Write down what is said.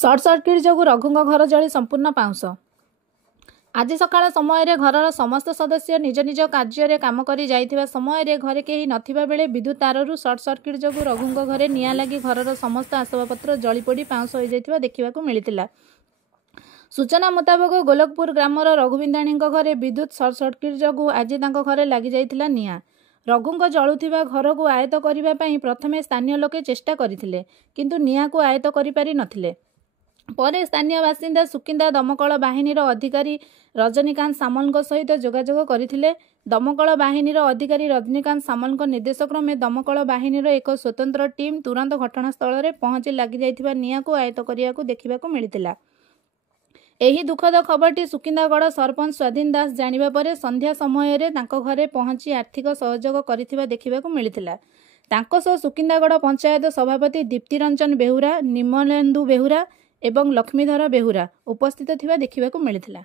Short circuit जोगु रघुंग घर जली संपूर्ण पाउंस। आज सकाळ समय घरर समस्त सदस्य निज निज कार्य काम करी जाइथिबा समय घरे केही नथिबा बेले विद्युत ताररू सर्ट सर्किट जोगु रघुंग घरे निया लागी घरर समस्त आसबाबपत्र जलीपोड़ी पाउंस हो जाइथिबा देखिबाकू मिलिथिला। सूचना मुताबक गोलकपुर ग्रामर रघुबिंदाणी घरे विद्युत सर्ट सर्किट जोगु आज तांको घरे लागि जाइथिला निया। रघुंग जलुथिबा घर को आयत्त करिबा पई प्रथमे स्थानीय लोके चेष्टा करिथिले किंतु निया को आयत्त करि पारि नथिले। परे स्थानीय बासिंदा सुकिंदा दमकल बाहिनीर अधिकारी रजनीकांत सामल सहित जोगाजोग करथिले। दमकल बाहिनीर अधिकारी रजनीकांत सामल निर्देशक्रमे दमकल बाहिनीर एक स्वतंत्र टीम तुरंत घटनास्थल में पहुंची लगी जाइथिबा निया को आयत्त करियाकू देखिबाकू मिलिथिला। एही दुखद खबरटी सुकिंदागढ़ सरपंच स्वाधीन दास जानिबा परे संध्या समय रे तांको घरे पहुंची आर्थिक सहयोग करिथिबा देखिबाकू मिलिथिला। तांको सह सुकिंदागढ़ पंचायत सभापति दीप्ति रंजन बेहुरा, निर्मलेन्दु बेहुरा एवं लक्ष्मीधर बेहुरा उपस्थित थिबा देखिबाकू मिलिथिला।